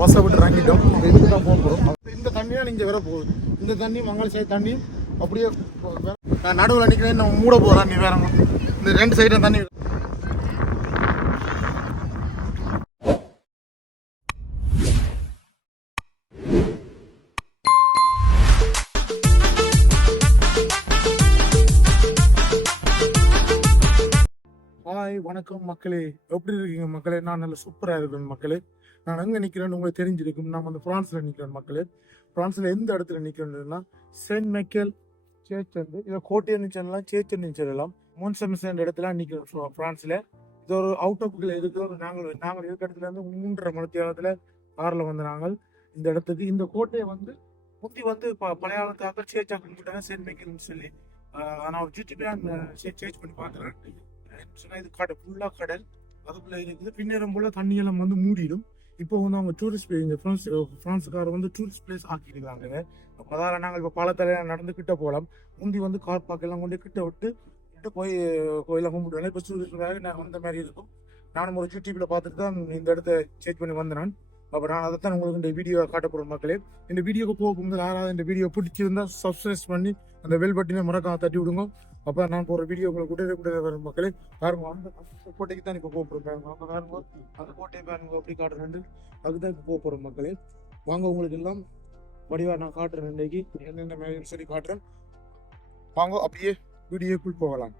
நாங்கள் பஸ்ஸை விட்டு இறங்கிட்டோம். இதுக்கு தான் போக போகிறோம். இந்த தண்ணியாக நீங்கள் வர போகுது. இந்த தண்ணி மங்கள சைடு தண்ணி அப்படியே நடுவில் நிற்கிறேன். நம்ம மூட போகிறோம் தண்ணி வேற. இந்த ரெண்டு சைடும் தண்ணி. ஹாய் வணக்கம் மக்களே, எப்படி இருக்கீங்க மக்களே? நான் நல்ல சூப்பராக இருக்கேன் மக்களே. நான் எங்கே நிற்கிறேன்னு உங்களுக்கு தெரிஞ்சிருக்கும். நான் வந்து ஃப்ரான்ஸில் நிற்கிறேன் மக்களே. ஃப்ரான்ஸில் எந்த இடத்துல நிற்கிறேன்னா சென்ட் மைக்கேல் சேர்ச் வந்து இதை கோட்டையை நிச்சலாம், சேர்ச் நிச்சலாம், மோன்செமிசன் இடத்துல நிற்கிறோம் ஃப்ரான்ஸில். இது ஒரு அவுட் ஆஃப்ல இருக்கிற நாங்கள் இருக்கிற இடத்துல இருந்து 3:30 மணி நேரத்தில் காரில் வந்து நாங்கள் இந்த இடத்துக்கு. இந்த கோட்டையை வந்து முந்தி வந்து பழைய காலத்தாக சேர்ச் ஆக்கிட்டாங்க சென்ட் மைக்கேல்னு சொல்லி. நான் ஒரு ஜிடிபியாக சேஞ்ச் பண்ணி பார்க்குறேன். இது கடல், ஃபுல்லாக கடல் அதுக்குள்ள இருக்குது. பின்னேறம் போல தண்ணியெல்லாம் வந்து மூடிடும். இப்போ வந்து அவங்க டூரிஸ்ட் பிளேஸ், ஃப்ரான்ஸுக்கார வந்து டூரிஸ்ட் பிளேஸ் ஆக்கியிருக்காங்க. அதால் நாங்கள் இப்போ பாலத்தில் நடந்து கிட்ட போகலாம். முந்தி வந்து கார் பார்க் எல்லாம் கொண்டு கிட்ட விட்டு போய் கோயிலாக கும்பிடுவேன். இப்போ டூரிஸ்டுக்காக நான் வந்த மாதிரி இருக்கும். நானும் ஒரு யூடியூப்பில் பார்த்துட்டு தான் இந்த இடத்த சேஞ்ச் பண்ணி வந்தேன். அப்புறம் நான் அதைத்தான் உங்களுக்கு இந்த வீடியோ காட்ட போகிறேன் மக்களே. இந்த வீடியோக்கு போகும்போது யாராவது இந்த வீடியோ பிடிச்சிருந்தா சப்ஸ்கிரைப் பண்ணி அந்த பெல் பட்டினை மறக்காம தட்டி விடுங்க. அப்போ நான் போகிற வீடியோ உங்களுக்கு கூட்டவே வரும் மக்களே. பாருங்க, அந்த கோட்டைக்கு தான் இப்போ போகிறேன். அவங்க பாருங்க, அந்த கோட்டையை பாருங்க அப்படி காட்டுறேன். அதுதான் இப்போ போகிறோம் மக்களே. வாங்க, உங்களுக்கு எல்லாம் வடிவா நான் காட்டுறேன். இன்றைக்கு என்னென்ன மேலும் சொல்லி காட்டுறேன். வாங்க அப்படியே வீடியோக்குள் போகலாம்.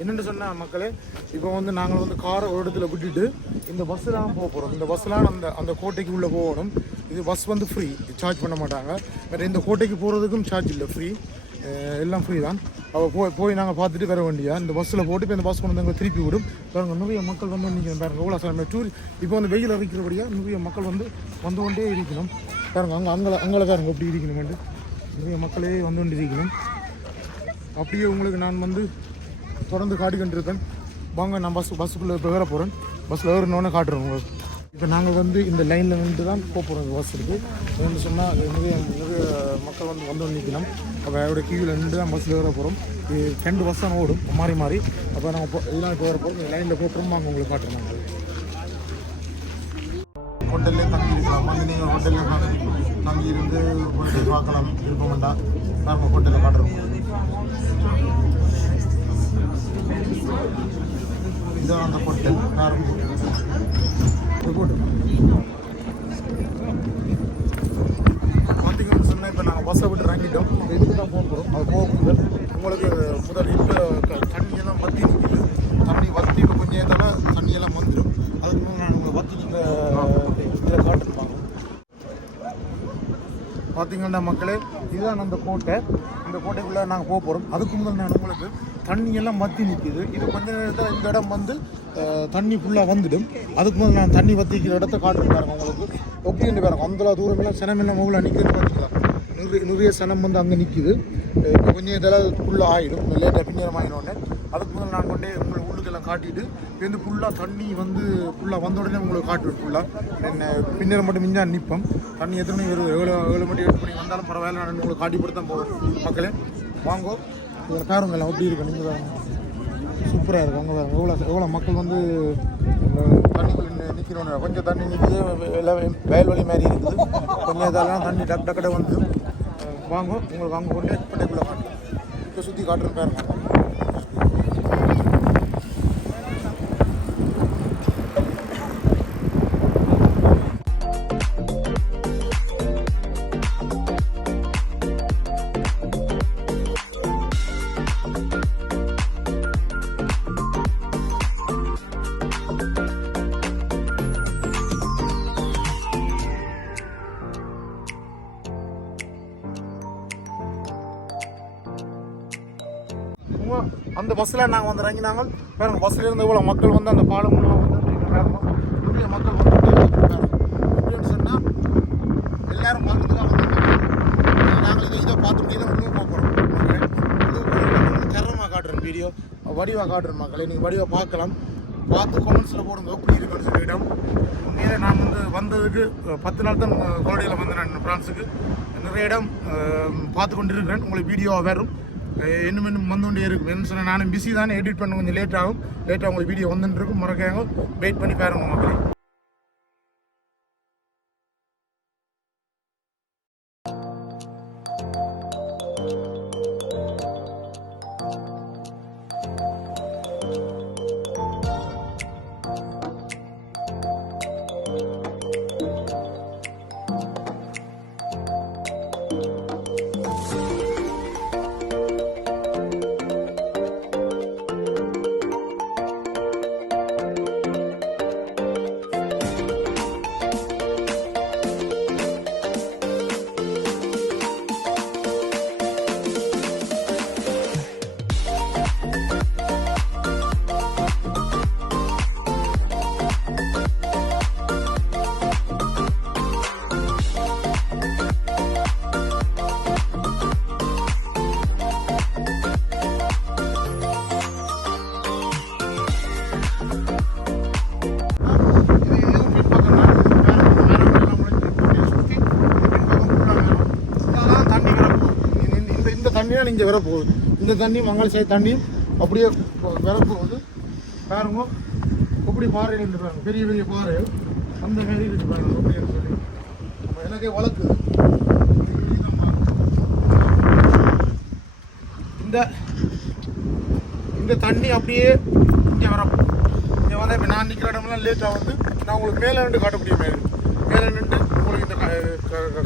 என்னென்னு சொன்னால் மக்களே, இப்போ வந்து நாங்கள் வந்து காரை ஒரு இடத்துல விட்டுட்டு இந்த பஸ்ஸில் தான் போக போகிறோம். இந்த பஸ்ஸெலாம் அந்த கோட்டைக்கு உள்ளே போகணும். இது பஸ் வந்து ஃப்ரீ, சார்ஜ் பண்ண மாட்டாங்க. வேறு இந்த கோட்டைக்கு போகிறதுக்கும் சார்ஜ் இல்லை, ஃப்ரீ, எல்லாம் ஃப்ரீ தான். அவள் போய் நாங்கள் பார்த்துட்டு வர வேண்டியா. இந்த பஸ்ஸில் போட்டு இப்போ இந்த பஸ் கொண்டு வந்து எங்களை திருப்பி விடும். பாருங்க, நிறைய மக்கள் வந்து நீங்கள் பாருங்க எவ்வளோ சில இப்போ வந்து வெயில் அரைக்கிறபடியாக நிறைய மக்கள் வந்து கொண்டே இருக்கணும். பாருங்க, அங்கே பாருங்க எப்படி இருக்கணும். நிறைய மக்களே வந்து கொண்டு இருக்கணும். அப்படியே உங்களுக்கு நான் வந்து தொடர்ந்து காட்டிக்கொண்டிருப்பேன். வாங்க, நான் பஸ்ஸுக்குள்ளே இப்போ வேற போகிறேன். பஸ்ஸில் ஏறினோன்னே காட்டுறேன் உங்களுக்கு. இப்போ நாங்கள் வந்து இந்த லைனில் நின்று தான் போகிறோம். இந்த பஸ் இருக்குது. என்னென்னு சொன்னால் நிறைய மக்கள் வந்து நிற்கணும். அப்போ அதோட கியூவில் நின்று தான் பஸ்ஸில் ஏற போகிறோம். இது 2 பஸ் தான் ஓடும் மாறி. அப்போ நாங்கள் இதெல்லாம் இப்போ வர போகிறோம். இந்த லைனில் போட்டுருமா அங்கே உங்களுக்கு காட்டுறோம். நாங்கள் ஹோட்டல்லே தங்கி இருக்கலாம். வந்து நீங்கள் ஹோட்டலில் தங்கி இருந்து ஹோட்டல் பார்க்கலாம். விருப்பம் வேண்டாம், நாங்கள் ஹோட்டலில் காட்டுறோம். இதுதான் அந்த ஹோட்டல். பார்த்தீங்கன்னு சொன்னால் இப்போ நாங்கள் பஸ்ஸை விட்டு இறங்கிட்டோம். இதுக்கு தான் போக போகிறோம். அது போகும்போது உங்களுக்கு முதல் இப்போ தண்ணியெல்லாம் வற்றி நிற்கிது. தண்ணி வற்றி இப்போ கொஞ்சம் நேரத்தால் தண்ணியெல்லாம் வந்துடும். அதுக்கு முன்னாடி நான் உங்களை வற்றி இதில் காட்டுருப்பாங்க. பார்த்தீங்கன்னா மக்களே, இதுதான் அந்த கோட்டை. இந்த கோட்டைக்குள்ளே நாங்கள் போக போகிறோம். அதுக்கு முதல் நான் உங்களுக்கு தண்ணியெல்லாம் வற்றி நிற்கிது. இது கொஞ்ச நேரத்தில் இந்த இடம் வந்து தண்ணி ஃபுல்லாக வந்துடும். அதுக்கு முதல் நான் தண்ணி வற்றிக்கிற இடத்த காட்டுறேன் பாருங்க உங்களுக்கு. எப்படி பாருங்க, அந்த தூரமெல்லாம் சனமெல்லாம் மூவில் நிற்கிறது பார்த்துக்கலாம். நிறைய சனம் வந்து அங்கே நிற்கிது. இப்போ கொஞ்சம் இதெல்லாம் ஃபுல்லாக ஆகிடும். லேட்டாக பின்னேரம் ஆகினோடனே அதுக்கு முதல் நான் கொண்டே உங்களுக்கு உள்ளுக்கெல்லாம் காட்டிட்டு இப்போ வந்து ஃபுல்லாக தண்ணி வந்து ஃபுல்லாக வந்த உடனே உங்களுக்கு காட்டுவேன். ஃபுல்லாக என்ன பின்னேரம் மட்டும் மிஞ்சா நிற்போம். தண்ணி எத்தனை மணி வரும், 7 மணி 8 மணி வந்தாலும் பரவாயில்ல. நான் உங்களுக்கு காட்டி தான் போவேன் மக்களே. வாங்கோ, இதில் பாருங்கள்லாம் எப்படி இருக்கும். நீங்கள் பாருங்க, சூப்பராக இருக்கும். அவங்க எவ்வளோ மக்கள் வந்து தண்ணிக்குள்ளே நிற்கிறோன்னு. கொஞ்சம் தண்ணி நிற்கிது, வயல்வெளி மாதிரி இருக்குது. கொஞ்சம் இதெல்லாம் தண்ணி டக்கடை வந்து வாங்க, உங்களுக்கு அங்கே கொண்டு பட்டைக்குள்ளே காட்டுறேன். இப்போ சுற்றி காட்டுறேன் பாருங்க. அந்த பஸ்ஸில் நாங்கள் வந்து இறங்கினாங்க பாருங்க. பஸ்ஸில் இருந்து இவ்வளோ மக்கள் வந்து அந்த பாலம் நிறைய மக்கள் வந்து எப்படின்னு சொன்னால் எல்லாரும் பார்த்துட்டு தான் வந்து நாங்கள் இதை பார்த்துட்டு தான் உள்ளே போக போகிறோம். தரமாக காட்டுறேன் வீடியோ, வடிவாக காட்டுறேன் மக்களை. நீங்கள் வடிவாக பார்க்கலாம். பார்த்து கமெண்ட்ஸில் போடுங்க எப்படி இருக்குன்னு சொல்லிவிட்டோம். உண்மையிலே நான் வந்து வந்ததுக்கு 10 நாள் தான் ஹாலிடேயில் வந்தேன் நான் ஃப்ரான்ஸுக்கு. நிறைய இடம் பார்த்து கொண்டு இருக்கிறேன். உங்களுக்கு வீடியோவாக வரும். இன்னும் வந்துகிட்டே இருக்கும். என்ன சொன்னால் நானும் பிஸி தானே, எடிட் பண்ண கொஞ்சம் லேட்டாக உங்களுக்கு வீடியோ வந்துட்டு இருக்கும். மறக்காங்க, வெயிட் பண்ணி பாருங்க மக்களே. தண்ணி இங்கே வரப்போகுது. இந்த தண்ணி மங்காள சைடு தண்ணி அப்படியே வரப்போகுது. பாருங்க எப்படி பாறை நின்றுறாங்க, பெரிய பெரிய பாறை அந்த மாதிரி இருக்கு பாருங்க. அப்படின்னு சொல்லி எனக்கே வளர்க்குது. இந்த தண்ணி அப்படியே இங்கே வரப்போம். இங்கே வந்து இப்போ நான் நிற்கிற இடம்லாம் லேட்டாக வந்து நான் உங்களுக்கு மேலே நின்று காட்டக்கூடிய மாதிரி மேலே நின்று உங்களுக்கு இந்த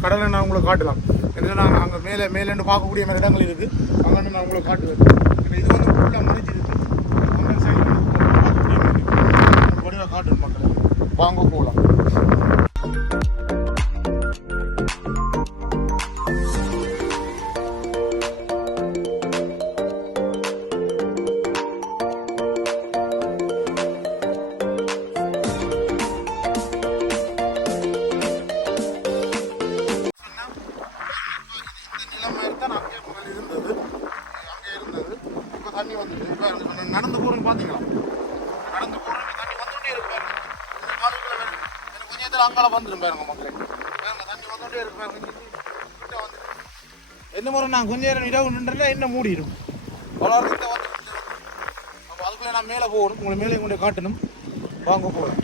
கடலை நான் உங்களுக்கு காட்டலாம். ஏன்னா நாங்கள் அங்கே மேலே நின்று பார்க்கக்கூடிய மாதிரி இடங்கள் இருக்குது. அங்கே நான் உங்களுக்கு காட்டுவேன். இப்போ இது வந்து ஃபுல்லாக மறைஞ்சிருக்கு. அந்த சைடு பார்க்கக்கூடிய மாதிரி வடிவாக காட்டுவேன் மக்களை. வாங்க போகலாம். தண்ணி வந்துட்டு நடந்து போகிறோம் பார்த்தீங்களா? நடந்து போகிறோம் தண்ணி வந்துகிட்டே இருக்கு பாருங்க. இந்த காலுக்குள்ள வேணும் எனக்கு கொஞ்சம் நேரத்தில் அங்கால வந்துடும் பாருங்க மக்களே. பாருங்க தண்ணி வந்துகிட்டே இருக்கு பாருங்க. கிட்ட வந்துட்டு என்ன முறை நான் கொஞ்சம் நேரம் இடவு நின்றுல என்ன மூடிடும் வளர்ந்து வந்து. அப்போ அதுக்குள்ளே நான் மேலே போகணும். உங்களை மேலே கொண்டு காட்டணும். வாங்க போகலாம்.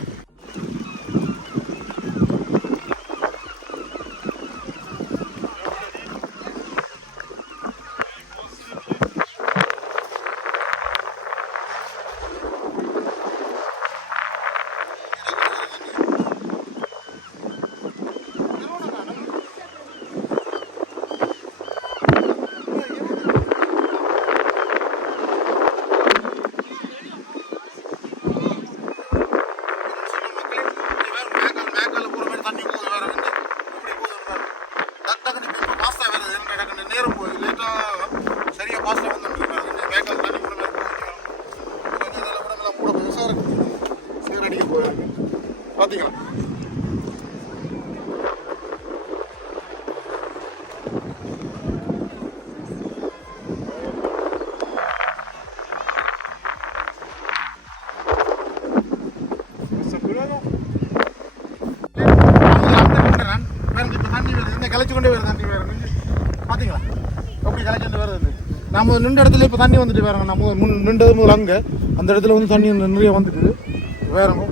நேரம் போய் லேட்டாக சரியாக பாஸ்டாக வந்து வேக்கால் தண்ணி கூட மேலே கொஞ்சம் இதில் கூட நல்லா மூட போய் சீரடிக்க போயிருக்கு பார்த்தீங்களா? தண்ணி வருது கிளச்சி கொண்டே வருது. தண்ணி வேறு பார்த்தீங்களா எப்படி கலெக்ஷன் வருது. நம்ம நின்ற இடத்துல இப்போ தண்ணி வந்துட்டு வேறங்க. நம்ம நின்றது முதல் அங்கே அந்த இடத்துல வந்து தண்ணி நிறைய வந்துட்டு வேறங்க.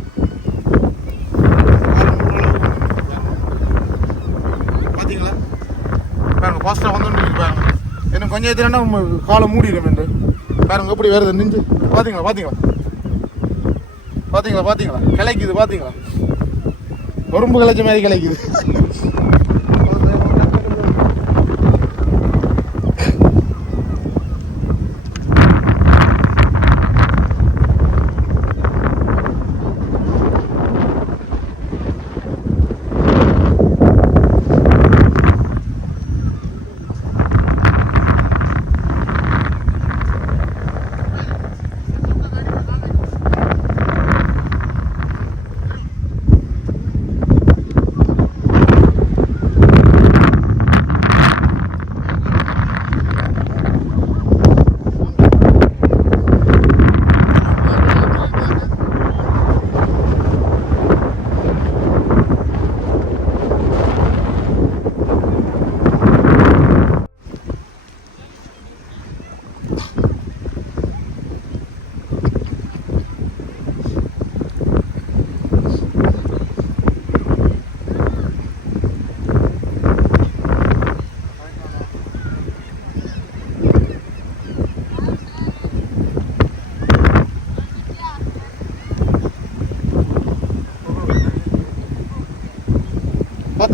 பார்த்தீங்களா பாருங்க ஃபாஸ்ட்டாக வந்துட்டு பாருங்க. எனக்கு கொஞ்சம் எதுனா காலை மூடிடும் என்று பாருங்க எப்படி வருது நின்று. பார்த்தீங்களா பார்த்தீங்களா பார்த்தீங்களா பார்த்தீங்களா கிளைக்குது. பார்த்தீங்களா உறும்பு கிளைச்ச மாதிரி கிளைக்குது.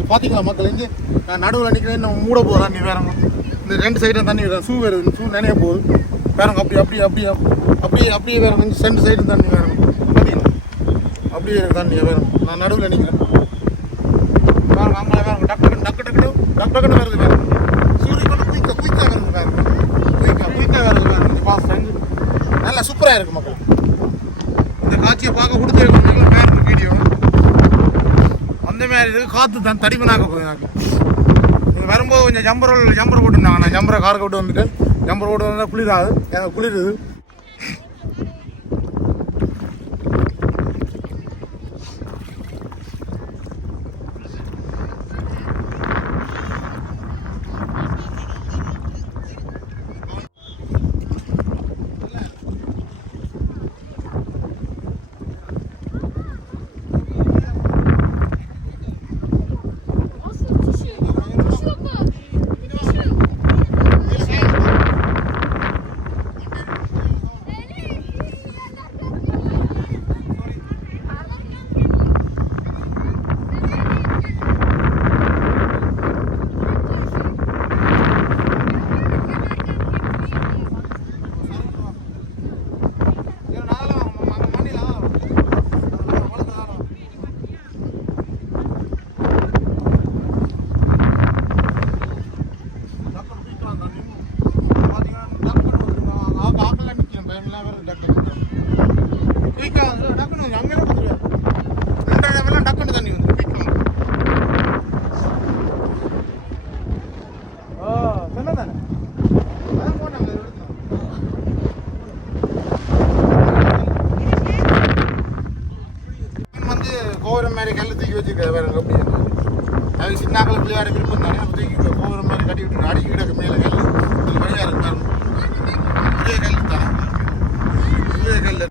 பார்த்தீங்களா மக்கள் இங்கே நான் நடுவில் நிற்கிறேன். நம்ம மூட போகிறேன். நீ வேறங்க இந்த ரெண்டு சைடும் தண்ணி வருது. ஷூ வருது. ஷூ நினைய போகுது வேறங்க. அப்படியே வேறங்க. ரெண்டு சைடும் தண்ணி வேறங்க. பார்த்தீங்களா அப்படியே தண்ணி வேறங்க. நான் நடுவில் நிற்கிறேன் வேறங்க. அங்கே வேறங்க டக்குன்னு வருது வேறங்க. சூரிய கொண்டு குயிக்காக வருது வேறங்க. குயிக்காக வருது வேறங்க. ஃபாஸ்ட் நல்லா சூப்பராக இருக்குது மக்கள். இந்த காட்சியை பார்க்க கொடுத்து வேறங்க வீடியோ அந்த மாதிரி இருக்குது. காற்று தான் தடிமனாக்க போகுது. எனக்கு நீங்கள் வரும்போது கொஞ்சம் ஜம்பர் போட்டுருந்தாங்க. நான் ஜம்பரை காரை விட்டு வந்துட்டு ஜம்பர் போட்டு வந்தால் குளிராது. எனக்கு குளிருது. வச்சுருக்க வேறு எப்படி அது சின்னாக்களை விளையாட விருப்பம் தானே அப்படி போகிற மாதிரி கட்டி விட்டு அடிக்கி கிடக்கு மேலே கல் இது வழியாக இருந்தாலும் ஒரே கல் தானே ஒரே கல்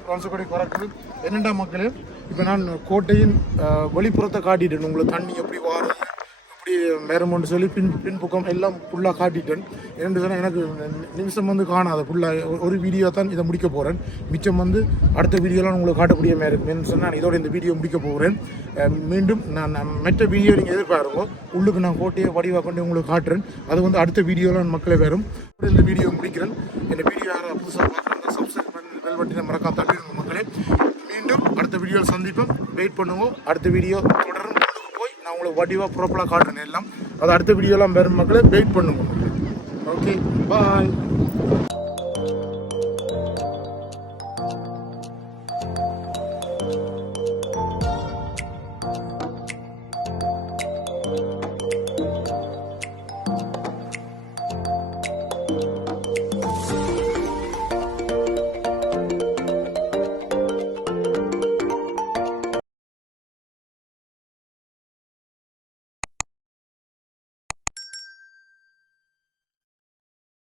ஃப்ரான்ஸுக்கூட குறைக்குது என்னென்ன மக்களே இப்போ நான் கோட்டையின் வெளிப்புறத்தை காட்டிட்டேன் உங்களுக்கு தண்ணி எப்படி வாரும் எப்படி மேரமோன்னு சொல்லி பின்புக்கம் எல்லாம் ஃபுல்லாக காட்டிட்டேன் என்னென்னு சொன்னால் எனக்கு நிமிஷம் வந்து காணாது ஃபுல்லாக ஒரு வீடியோ தான் இதை முடிக்க போகிறேன் மிச்சம் வந்து அடுத்த வீடியோலாம் உங்களுக்கு காட்டக்கூடிய மாதிரி இருக்கும் என்னன்னு சொன்னால் நான் இதோட இந்த வீடியோ முடிக்க போகிறேன் மீண்டும் நான் மற்ற வீடியோ நீங்கள் எதிர்பாருங்க உள்ளுக்கு நான் கோட்டையை வடிவாக கொண்டு உங்களுக்கு காட்டுறேன் அது வந்து அடுத்த வீடியோலாம் மக்களே வரும் இந்த வீடியோ முடிக்கிறேன் இந்த வீடியோ யாரும் புதுசாக பார்க்குறாங்க சப்ஸ்கிரைப் பண்ணி பெல் பட்டனை மறக்காம தட்டிடுங்க மக்களே மீண்டும் அடுத்த வீடியோவில் சந்திப்போம் வெயிட் பண்ணுவோம் அடுத்த வீடியோ தொடர்ந்து போய் நான் உங்களுக்கு வடிவாக ப்ராப்பராக காட்டுறேன் எல்லாம் அது அடுத்த வீடியோலாம் வரும் மக்களே வெயிட் பண்ணுவோம் ஓகே பாய்